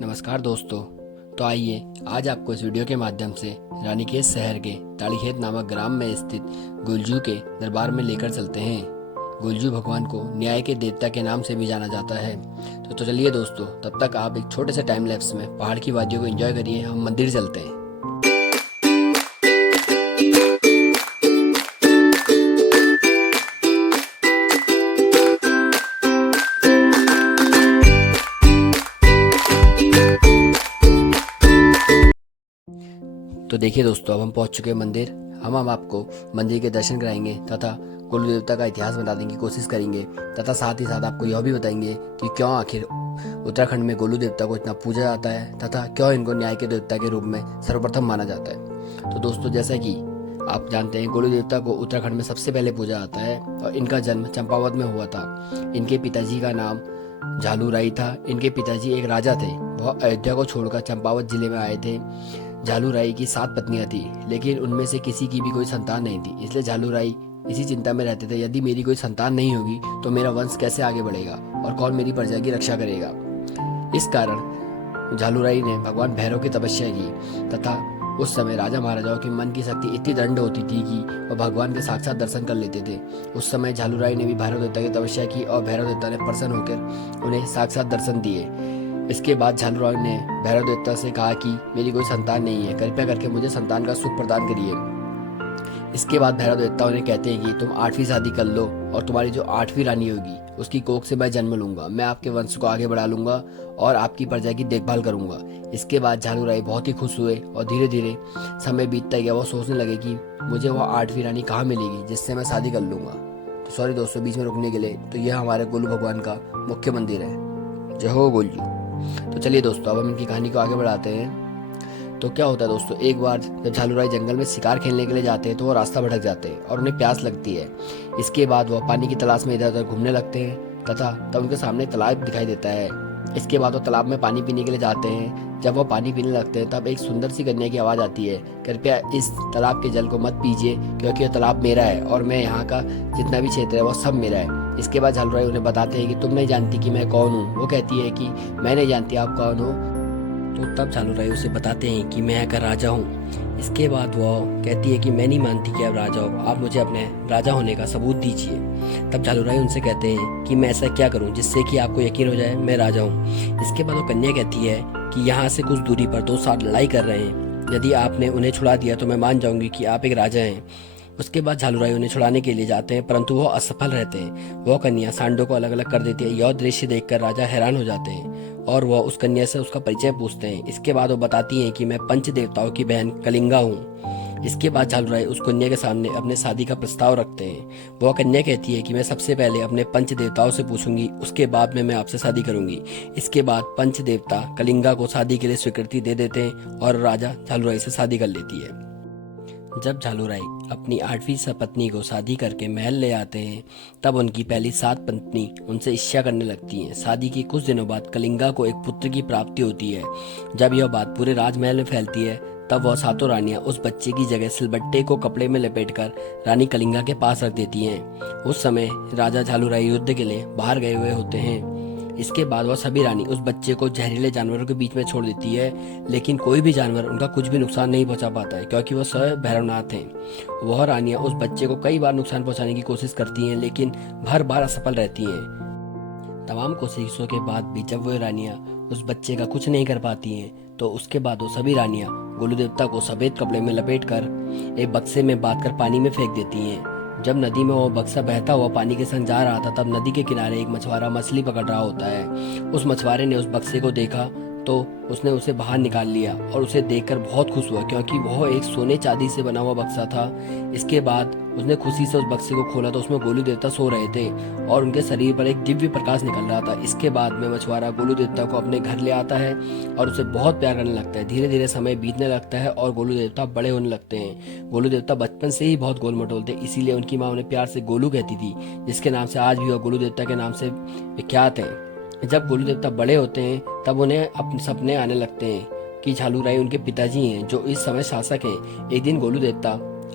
नमस्कार दोस्तों। तो आइए आज आपको इस वीडियो के माध्यम से रानीखेत शहर के ताड़ीखेत नामक ग्राम में स्थित गुलजू के दरबार में लेकर चलते हैं। गुलजू भगवान को न्याय के देवता के नाम से भी जाना जाता है। तो चलिए दोस्तों, तब तक आप एक छोटे से टाइम लैप्स में पहाड़ की वादियों को एंजॉय करिए। हम मंदिर चलते हैं। तो देखिए दोस्तों, अब हम पहुंच चुके हैं मंदिर। हम आपको मंदिर के दर्शन कराएंगे तथा कुल देवता का इतिहास बताने की कोशिश करेंगे तथा साथ ही साथ आपको यह भी बताएंगे कि क्यों आखिर उत्तराखंड में गोलू देवता को इतना पूजा जाता है तथा क्यों इनको न्याय के देवता के रूप में सर्वप्रथम माना जाता है। तो दोस्तों, जैसा कि आप जानते हैं, गोलू देवता को उत्तराखंड में सबसे पहले पूजा जाता है और इनका जन्म चंपावत में हुआ था। इनके पिताजी का नाम झालू राई था। इनके पिताजी एक राजा थे। वह अयोध्या को छोड़कर चंपावत जिले में आए थे। झालू राई की 7 पत्नियां थी, लेकिन उनमें से किसी की भी कोई संतान नहीं थी। इसलिए झालू राई इसी चिंता में रहते थे, यदि मेरी कोई संतान नहीं होगी तो मेरा वंश कैसे आगे बढ़ेगा और कौन मेरी प्रजा की रक्षा करेगा। इस कारण झालू राई ने भगवान भैरव की तपस्या की तथा उस समय राजा महाराजाओं की मन की शक्ति इतनी दंड होती थी कि वह भगवान के साक्षात दर्शन कर लेते थे। उस समय झालू राई ने भी भैरव देवता की तपस्या की और भैरव देवता ने प्रसन्न होकर उन्हें साक्षात दर्शन दिए। इसके बाद झालू राय ने भैरव देवता से कहा कि मेरी कोई संतान नहीं है, कृपया करके मुझे संतान का सुख प्रदान करिए। इसके बाद भैरव देवता उन्हें कहते हैं कि तुम 8वीं शादी कर लो और तुम्हारी जो 8वीं रानी होगी उसकी कोख से मैं जन्म लूंगा। मैं आपके वंश को आगे बढ़ा लूंगा और आपकी प्रजा की देखभाल करूंगा। इसके बाद झालू राय बहुत ही खुश हुए और धीरे धीरे समय बीतता गया। वो सोचने लगे कि मुझे वो 8वीं रानी कहाँ मिलेगी जिससे मैं शादी कर लूंगा। तो सॉरी दोस्तों, बीच में रुकने के लिए। तो यह हमारे गोलू भगवान का मुख्य मंदिर है। जय हो गोलू। तो चलिए दोस्तों, अब हम इनकी कहानी को आगे बढ़ाते हैं। तो क्या होता है दोस्तों, एक बार जब झालू राय जंगल में शिकार खेलने के लिए जाते हैं तो वो रास्ता भटक जाते हैं और उन्हें प्यास लगती है। इसके बाद वो पानी की तलाश में इधर उधर घूमने लगते हैं तथा तब उनके सामने तालाब दिखाई देता है। इसके बाद वो तालाब में पानी पीने के लिए जाते हैं। जब वो पानी पीने लगते हैं तब एक सुंदर सी कन्या की आवाज़ आती है, कृपया इस तालाब के जल को मत पीजिए क्योंकि यह तालाब मेरा है और मैं यहाँ का जितना भी क्षेत्र है वो सब मेरा है। इसके बाद झालू राय उन्हें बताते हैं कि तुम नहीं जानती कि मैं कौन हूँ। वो कहती है कि मैं नहीं जानती आप कौन हो। तो तब झालू राय उसे बताते हैं कि मैं यहाँ का राजा हूँ। इसके बाद वो कहती है कि मैं नहीं मानती कि आप राजा हो, आप मुझे अपने राजा होने का सबूत दीजिए। तब झालू राय उनसे कहते हैं कि मैं ऐसा क्या करूं जिससे कि आपको यकीन हो जाए मैं राजा हूं। इसके बाद वो कन्या कहती है कि यहाँ से कुछ दूरी पर 2 साथ लड़ाई कर रहे हैं, यदि आपने उन्हें छुड़ा दिया तो मैं मान जाऊंगी कि आप एक राजा हैं। उसके बाद झालू राय उन्हें छुड़ाने के लिए जाते हैं, परंतु वो असफल रहते हैं। वह कन्या सांडों को अलग अलग कर देती है। यह दृश्य देखकर राजा हैरान हो जाते हैं और वह उस कन्या से उसका परिचय पूछते हैं। इसके बाद वो बताती है कि मैं पंच देवताओं की बहन कलिंगा हूँ। इसके बाद झालू राय उस कन्या के सामने अपने शादी का प्रस्ताव रखते हैं। वह कन्या कहती है कि मैं सबसे पहले अपने पंच देवताओं से पूछूंगी, उसके बाद में मैं आपसे शादी करूंगी। इसके बाद पंच देवता कलिंगा को शादी के लिए स्वीकृति दे देते हैं और राजा झालू राय से शादी कर लेती है। जब झालू राय अपनी 8वीं सपत्नी को शादी करके महल ले आते हैं तब उनकी पहली 7 पत्नी उनसे ईर्ष्या करने लगती हैं। शादी के कुछ दिनों बाद कलिंगा को एक पुत्र की प्राप्ति होती है। जब यह बात पूरे राजमहल में फैलती है तब वह 7 रानियां उस बच्चे की जगह सिलबट्टे को कपड़े में लपेटकर रानी कलिंगा के पास रख देती हैं। उस समय राजा झालू राय युद्ध के लिए बाहर गए हुए होते हैं। इसके बाद वह सभी रानी उस बच्चे को जहरीले जानवरों के बीच में छोड़ देती है, लेकिन कोई भी जानवर उनका कुछ भी नुकसान नहीं पहुंचा पाता है क्योंकि वह स्वयं भैरवनाथ हैं। वह रानियां उस बच्चे को कई बार नुकसान पहुंचाने की कोशिश करती हैं, लेकिन हर बार असफल रहती हैं। तमाम कोशिशों के बाद भी जब वह रानियां उस बच्चे का कुछ नहीं कर पाती हैं तो उसके बाद वो सभी रानियां गोलू देवता को सफेद कपड़े में लपेटकर एक बक्से में बांधकर पानी में फेंक देती हैं। जब नदी में वो बक्सा बहता हुआ पानी के संग जा रहा था तब नदी के किनारे एक मछुआरा मछली पकड़ रहा होता है। उस मछुआरे ने उस बक्से को देखा तो उसने उसे बाहर निकाल लिया और उसे देखकर बहुत खुश हुआ क्योंकि वह एक सोने चांदी से बना हुआ बक्सा था। इसके बाद उसने खुशी से उस बक्से को खोला तो उसमें गोलू देवता सो रहे थे और उनके शरीर पर एक दिव्य प्रकाश निकल रहा था। इसके बाद में मछुआरा गोलू देवता को अपने घर ले आता है और उसे बहुत प्यार करने लगता है। धीरे धीरे समय बीतने लगता है और गोलू देवता बड़े होने लगते हैं। गोलू देवता बचपन से ही बहुत गोल मटोल थे, इसीलिए उनकी माँ उन्हें प्यार से गोलू कहती थी, जिसके नाम से आज भी वह गोलू देवता के नाम से विख्यात है। जब गोलू देवता बड़े होते हैं तब उन्हें अपने सपने आने लगते हैं कि झालू राय उनके पिताजी हैं जो इस समय शासक हैं। एक दिन गोलू देवता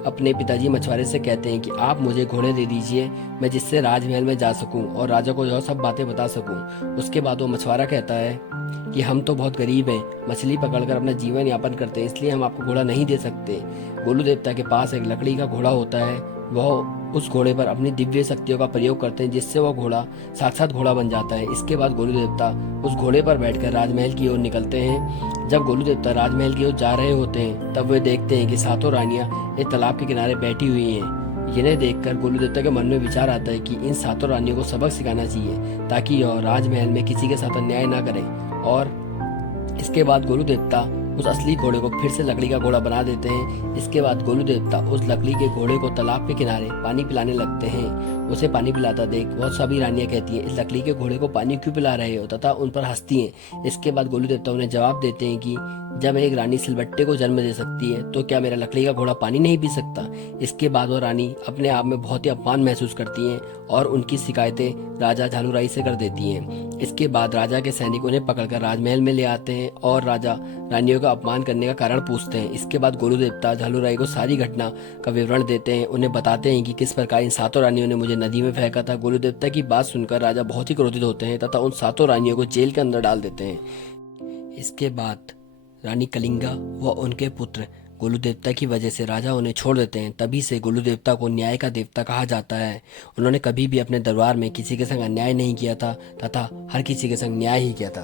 अपने पिताजी मछुआरे से कहते हैं कि आप मुझे घोड़े दे दीजिए, मैं जिससे राजमहल में जा सकूं और राजा को जो सब बातें बता सकूं। उसके बाद वो मछुआरा कहता है कि हम तो बहुत गरीब हैं, मछली पकड़कर अपना जीवन यापन करते हैं, इसलिए हम आपको घोड़ा नहीं दे सकते। गोलू देवता के पास एक लकड़ी का घोड़ा होता है। वह उस घोड़े पर अपनी दिव्य शक्तियों का प्रयोग करते हैं, जिससे वह घोड़ा साक्षात घोड़ा बन जाता है। इसके बाद गोलू देवता उस घोड़े पर बैठकर राजमहल की ओर निकलते हैं। जब गोलू देवता राजमहल की ओर जा रहे होते हैं, तब वे देखते हैं कि सातों रानियां एक तालाब के किनारे बैठी हुई हैं। जिन्हें देखकर गोलू देवता के मन में विचार आता है कि इन सातों रानियों को सबक सिखाना चाहिए, ताकि यह राजमहल में किसी के साथ अन्याय ना करें। और इसके बाद गोलू देवता उस असली घोड़े को फिर से लकड़ी का घोड़ा बना देते हैं। इसके बाद गोलू देवता उस लकड़ी के घोड़े को तालाब के किनारे पानी पिलाने लगते हैं। उसे पानी पिलाता देख बहुत सभी रानियां कहती हैं, इस लकड़ी के घोड़े को पानी क्यों पिला रहे हो, तथा उन पर हंसती हैं। इसके बाद गोलू देवता उन्हें जवाब देते हैं कि जब एक रानी सिलबट्टे को जन्म दे सकती है, तो क्या मेरा लकड़ी का घोड़ा पानी नहीं पी सकता। इसके बाद वो रानी अपने आप में बहुत ही अपमान महसूस करती हैं और उनकी शिकायतें राजा झालूराई से कर देती हैं। इसके बाद राजा के सैनिक उन्हें पकड़कर राजमहल में ले आते हैं और राजा रानियों का अपमान करने का कारण पूछते हैं। इसके बाद गोलू देवता झालूराई को सारी घटना का विवरण देते हैं, उन्हें बताते हैं कि किस प्रकार इन सातों रानियों ने मुझे नदी में फेंका था। गोलू देवता की बात सुनकर राजा बहुत ही क्रोधित होते हैं तथा उन सातों रानियों को जेल के अंदर डाल देते हैं। इसके बाद रानी कलिंगा व उनके पुत्र गोलू देवता की वजह से राजा उन्हें छोड़ देते हैं। तभी से गोलू देवता को न्याय का देवता कहा जाता है। उन्होंने कभी भी अपने दरबार में किसी के संग अन्याय नहीं किया था तथा हर किसी के संग न्याय ही किया था।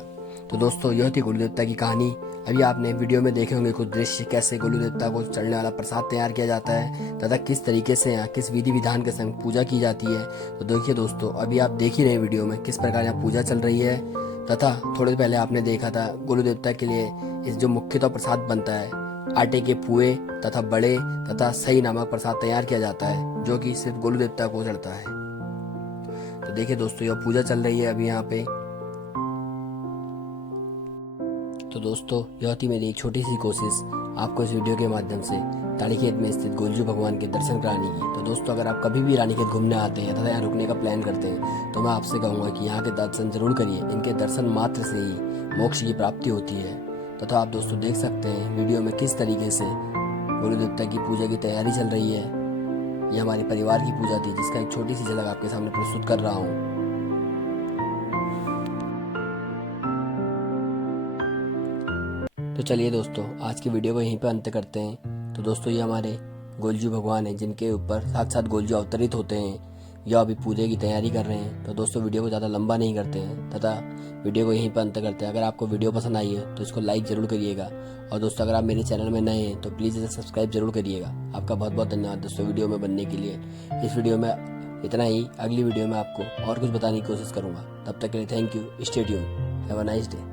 तो दोस्तों, यह थी गोलू देवता की कहानी। अभी आपने वीडियो में देखे होंगे कुछ दृश्य, कैसे गोलू देवता को चढ़ने वाला प्रसाद तैयार किया जाता है तथा किस तरीके से यहाँ किस विधि विधान के संग पूजा की जाती है। तो देखिए दोस्तों, अभी आप देख ही रहे वीडियो में किस प्रकार यहाँ पूजा चल रही है। तथा थोड़ी देर पहले आपने देखा था गोलू देवता के लिए इस जो मुख्यतः प्रसाद बनता है, आटे के पुए तथा बड़े तथा सही नामक प्रसाद तैयार किया जाता है, जो कि सिर्फ गोलू देवता को चढ़ता है। तो देखिए दोस्तों, यह पूजा चल रही है अभी यहाँ पे। तो दोस्तों, यह थी मेरी एक छोटी सी कोशिश आपको इस वीडियो के माध्यम से रानीखेत में स्थित गोलजू भगवान के दर्शन कराने की। तो दोस्तों, अगर आप कभी भी रानीखेत घूमने आते हैं तथा यहाँ रुकने का प्लान करते हैं, तो मैं आपसे कहूँगा कि यहाँ के दर्शन जरूर करिए। इनके दर्शन मात्र से ही मोक्ष की प्राप्ति होती है। तथा आप दोस्तों देख सकते हैं वीडियो में किस तरीके से गोलू देवता की पूजा की तैयारी चल रही है। ये हमारे परिवार की पूजा थी, जिसका एक छोटी सी झलक आपके सामने प्रस्तुत कर रहा हूँ। तो चलिए दोस्तों, आज की वीडियो को यहीं पर अंत करते हैं। तो दोस्तों, ये हमारे गोलजू भगवान हैं, जिनके ऊपर साक्षात गोलजू अवतरित होते हैं, यह अभी पूजा की तैयारी कर रहे हैं। तो दोस्तों, वीडियो को ज़्यादा लंबा नहीं करते हैं तथा वीडियो को यहीं पर अंत करते हैं। अगर आपको वीडियो पसंद आई है तो इसको लाइक जरूर करिएगा। और दोस्तों, अगर आप मेरे चैनल में नए हैं तो प्लीज़ इसे सब्सक्राइब जरूर करिएगा। आपका बहुत बहुत धन्यवाद दोस्तों वीडियो में बनने के लिए। इस वीडियो में इतना ही। अगली वीडियो में आपको और कुछ बताने की कोशिश करूँगा। तब तक के लिए thank you. Stay tuned. Have a nice day.